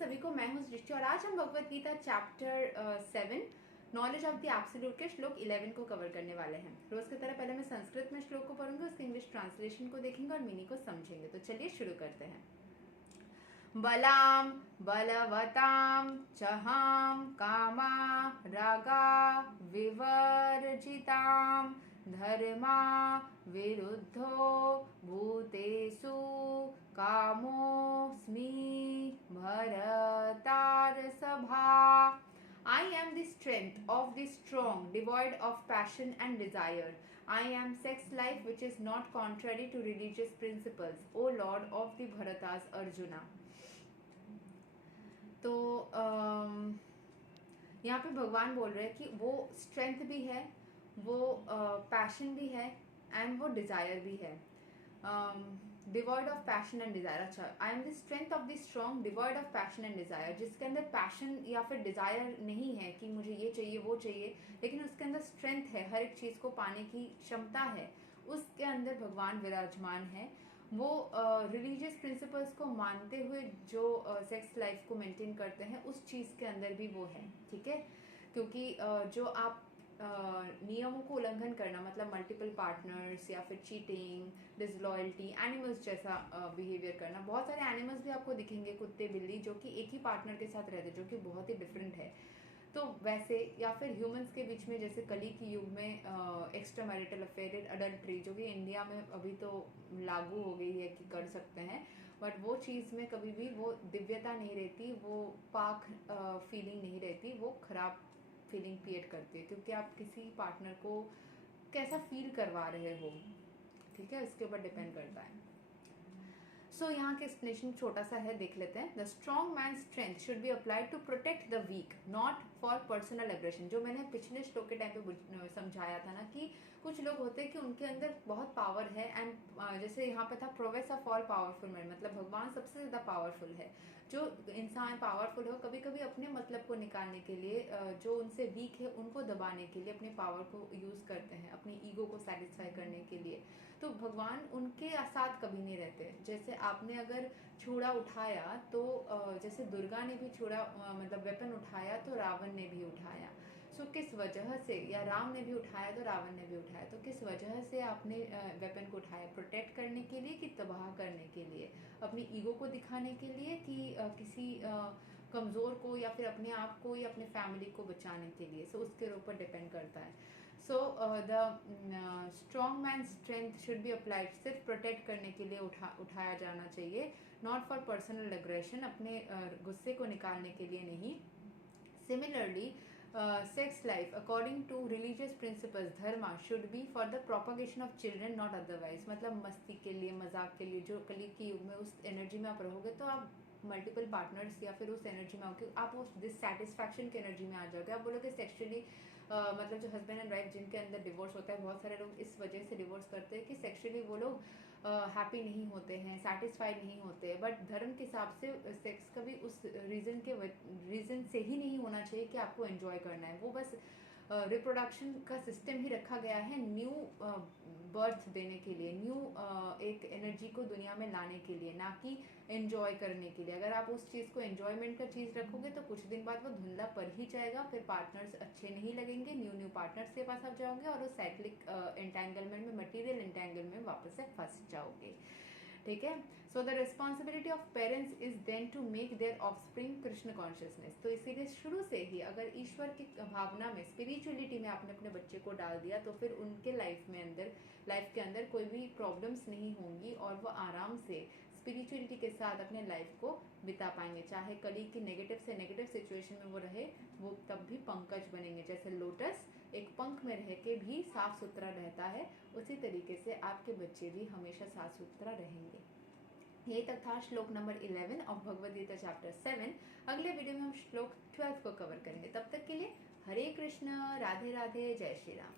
सभी को, मैं हूँ सृष्टि और आज हम Bhagavad Gita chapter 7 knowledge of the absolute के श्लोक 11 को कवर करने वाले हैं। रोज की तरह पहले मैं संस्कृत में श्लोक को पढ़ूंगी, उसके इंग्लिश ट्रांसलेशन को देखेंगे और मीनिंग को समझेंगे। तो चलिए शुरू करते हैं। बलाम बलवताम चहाम कामा रागा विवर्जिताम धर्मा विरुद्धो भूतेषु कामोऽस्मि भरतार्षभा। I am the strength of the strong, devoid of passion and desire. I am sex life which is not contrary to religious principles, O Lord of the Bharatas Arjuna. तो यहाँ पे भगवान बोल रहे हैं कि वो स्ट्रेंथ भी है, वो पैशन भी है एंड वो डिज़ायर भी है। Devoid of passion and desire. अच्छा, I am the strength of the strong devoid of passion and desire, जिसके अंदर पैशन या फिर डिज़ायर नहीं है कि मुझे ये चाहिए वो चाहिए, लेकिन उसके अंदर स्ट्रेंथ है, हर एक चीज़ को पाने की क्षमता है, उसके अंदर भगवान विराजमान है। वो रिलीजियस प्रिंसिपल्स को मानते हुए जो सेक्स लाइफ को मेंटेन करते हैं, उस चीज़ के अंदर भी वो है। ठीक है, क्योंकि जो आप नियमों को उल्लंघन करना, मतलब मल्टीपल पार्टनर्स या फिर चीटिंग, डिसलॉयल्टी, एनिमल्स जैसा बिहेवियर करना। बहुत सारे एनिमल्स भी आपको दिखेंगे, कुत्ते बिल्ली, जो कि एक ही पार्टनर के साथ रहते, जो कि बहुत ही डिफरेंट है। तो वैसे, या फिर ह्यूमंस के बीच में जैसे कली की युग में एक्स्ट्रा मैरिटल अफेयर, अडल्ट्री, जो कि इंडिया में अभी तो लागू हो गई है कि कर सकते हैं, बट वो चीज़ में कभी भी वो दिव्यता नहीं रहती, वो पाक फीलिंग नहीं रहती, वो खराब फीलिंग क्रिएट करती है, क्योंकि आप किसी पार्टनर को कैसा फील करवा रहे हो, ठीक है, उसके ऊपर डिपेंड करता है। सो यहाँ के एक्सप्लेनेशन छोटा सा है, देख लेते हैं। The strong man strength should be applied to protect the weak, not for personal aggression. जो मैंने पिछले श्लोक के टाइम पे समझाया था ना, कि कुछ लोग होते हैं कि उनके अंदर बहुत पावर है एंड जैसे यहाँ पे था prowess of all powerful man, मतलब भगवान सबसे ज़्यादा पावरफुल है। जो इंसान पावरफुल हो, कभी कभी अपने मतलब को निकालने के लिए, जो उनसे वीक है उनको दबाने के लिए अपने पावर को यूज़ करते हैं, अपनी ईगो को सेटिस्फाई करने के लिए। तो भगवान उनके साथ कभी नहीं रहते। जैसे आपने अगर छुरा उठाया तो जैसे दुर्गा ने भी छुरा मतलब वेपन उठाया तो रावण ने भी उठाया। सो किस वजह से, या राम ने भी उठाया तो रावण ने भी उठाया, तो किस वजह से आपने वेपन को उठाया? प्रोटेक्ट करने के लिए कि तबाह करने के लिए? अपनी ईगो को दिखाने के लिए कि किसी कमज़ोर को, या फिर अपने आप को या अपने फैमिली को बचाने के लिए? सो उसके ऊपर डिपेंड करता है। So the strong man strength should be applied, सिर्फ प्रोटेक्ट करने के लिए उठाया जाना चाहिए, नॉट फॉर पर्सनल एग्रेशन, अपने गुस्से को निकालने के लिए नहीं। Similarly sex life according to religious principles dharma should be for the propagation of children, not otherwise. मतलब मस्ती के लिए, मजाक के लिए, जो कली के युग में उस एनर्जी में आप रहोगे तो आप मल्टीपल पार्टनर्स या फिर उस एनर्जी में आओगे, आप उस डिससैटिस्फैक्शन की एनर्जी में आ जाओगे। आप बोलोगे सेक्सुअली मतलब जो हस्बैंड एंड वाइफ जिनके अंदर डिवोर्स होता है, बहुत सारे लोग इस वजह से डिवोर्स करते हैं कि सेक्सुअली वो लोग हैप्पी नहीं होते हैं, सेटिस्फाइड नहीं होते। बट धर्म के हिसाब से सेक्स कभी उस रीज़न से ही नहीं होना चाहिए कि आपको एंजॉय करना है। वो बस रिप्रोडक्शन का सिस्टम ही रखा गया है न्यू बर्थ देने के लिए, न्यू एक एनर्जी को दुनिया में लाने के लिए, ना कि एंजॉय करने के लिए। अगर आप उस चीज़ को एंजॉयमेंट का चीज़ रखोगे तो कुछ दिन बाद वो धुंधला पर ही जाएगा, फिर पार्टनर्स अच्छे नहीं लगेंगे, न्यू पार्टनर्स के पास आप जाओगे और उस साइक्लिक एंटेंगलमेंट में, मटीरियल एंटेंगलमेंट में वापस से फंस जाओगे। ठीक है। So the responsibility of parents is then to make their offspring Krishna consciousness. तो इसीलिए शुरू से ही अगर ईश्वर की भावना में, स्पिरिचुअलिटी में आपने अपने बच्चे को डाल दिया, तो फिर उनके लाइफ के अंदर कोई भी प्रॉब्लम्स नहीं होंगी और वो आराम से स्पिरिचुअलिटी के साथ अपने लाइफ को बिता पाएंगे। चाहे कली की नेगेटिव से नेगेटिव सिचुएशन में वो रहे, वो तब भी पंकज बनेंगे। जैसे लोटस एक पंख में रह के भी साफ सुथरा रहता है, उसी तरीके से आपके बच्चे भी हमेशा साफ सुथरा रहेंगे। ये तक था श्लोक number 11 of Bhagavad Gita chapter 7। अगले वीडियो में हम श्लोक 12 को कवर करेंगे। तब तक के लिए हरे कृष्ण, राधे राधे, जय श्री राम।